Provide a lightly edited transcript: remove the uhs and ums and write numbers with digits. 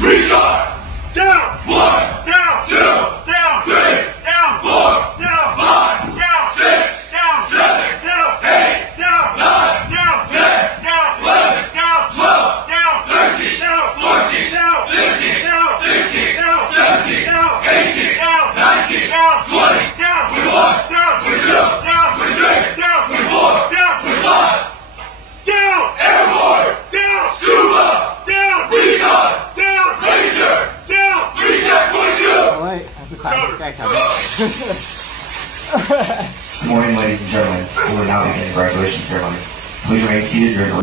Recon! Down! 1, Down! 2, Down! 3, Down! 4, Down! 5, Down! 6, Down! 7, Down! 8, Down! 9, Down! 10, Down! 11, Down! 12, Down! 13, Down! 14, Down! 15, Down! 16, Down! 17, Down! 18, Down! 19, Down! 20, Down! 21, Down! 22, Down! 23, Down! 24, Down! 25, Down! Airborne, Down! Scuba, Down! Recon, Down! Ranger, Down! 3 Jack 22. เฮ้ยอันสุดท้ายแก้ครับ Good morning, ladies and gentlemen. We will now begin the graduation ceremony. Please remain seated during the